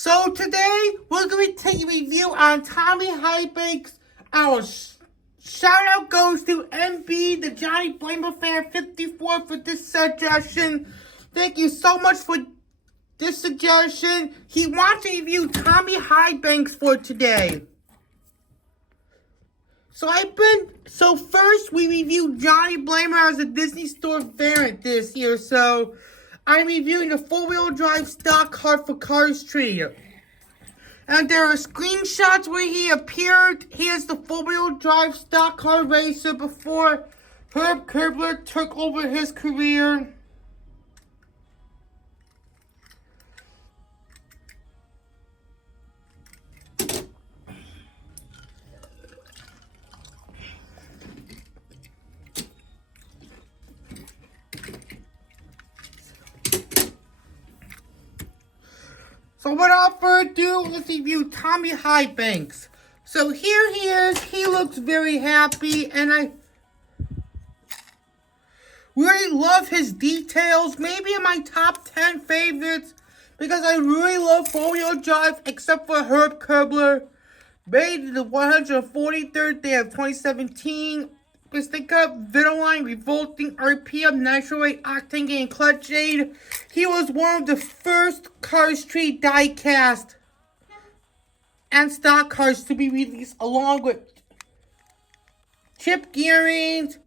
So today, we're going to be taking a review on Tommy Highbanks. Our shout out goes to MB, the Johnny Blamer fan 54 for this suggestion. Thank you so much for this suggestion. He wants to review Tommy Highbanks for today. So first we reviewed Johnny Blamer as a Disney Store variant this year. So I'm reviewing the Faux Wheel Drive stock car for Cars Tree. And there are screenshots where he appeared. He is the Faux Wheel Drive stock car racer before Herb Curbler took over his career. So without further ado, let's review Tommy Highbanks. So here he is. He looks very happy, and I really love his details. Maybe in my top 10 favorites, because I really love Faux Wheel Drive, except for Herb Curbler. Made the 143rd day of 2017. Piston Cup, Vitaline, Revolting, RPM, Nitro 8, Octane Gain, Clutch Aid. He was one of the first Cars Tree die-cast and stock cars to be released, along with chip gearings,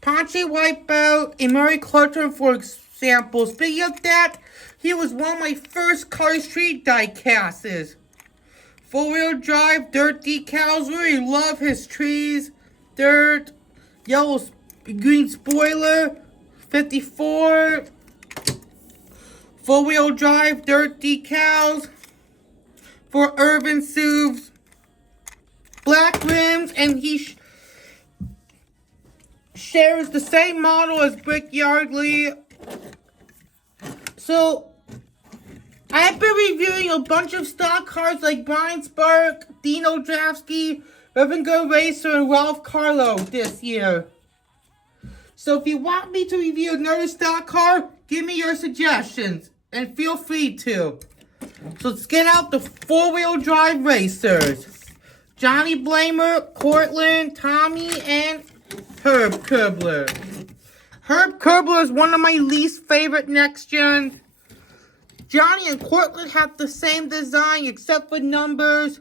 Ponche Wipeout, and Murray Clutcher, for example. Speaking of that, he was one of my first Cars Tree die-casts. Faux Wheel Drive, dirt decals, really love his trees. Dirt, yellow, green spoiler, 54, Faux Wheel Drive, dirt decals for urban SUVs, black rims, and he shares the same model as Brickyardly. So, I've been reviewing a bunch of stock cars like Brian Spark, Dino Drafsky, Reverend Go Racer, and Ralph Carlo this year. So if you want me to review another stock car, give me your suggestions. And feel free to. So let's get out the Faux Wheel Drive racers. Johnny Blamer, Cortland, Tommy, and Herb Curbler. Herb Curbler is one of my least favorite next gen. Johnny and Cortland have the same design except for numbers.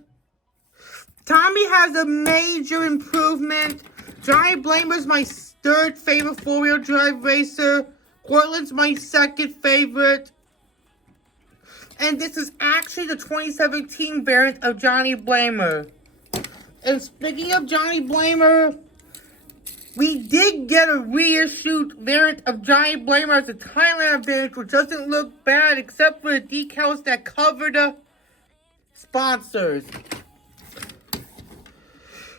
Tommy has a major improvement. Johnny Blamer's my third favorite four-wheel drive racer. Cortland's my second favorite. And this is actually the 2017 variant of Johnny Blamer. And speaking of Johnny Blamer, we did get a reissued variant of Johnny Blamer as a Thailand variant, which doesn't look bad except for the decals that cover the sponsors.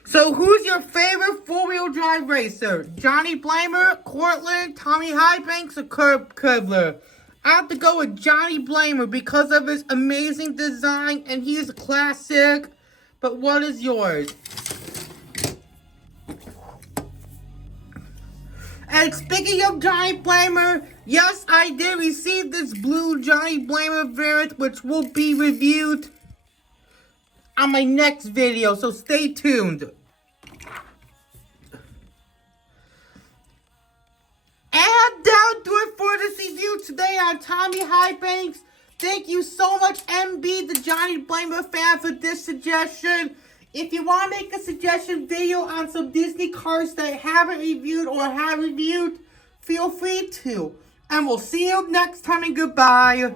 So who's your favorite four-wheel drive racer? Johnny Blamer, Cortland, Tommy Highbanks, or Herb Curbler? I have to go with Johnny Blamer because of his amazing design, and he is a classic. But what is yours? And speaking of Johnny Blamer, yes, I did receive this blue Johnny Blamer variant, which will be reviewed on my next video, so stay tuned. And that'll do it for this review today on Tommy Highbanks. Thank you so much, MB, the Johnny Blamer fan, for this suggestion. If you want to make a suggestion video on some Disney cars that I haven't reviewed or have reviewed, feel free to. And we'll see you next time, and goodbye.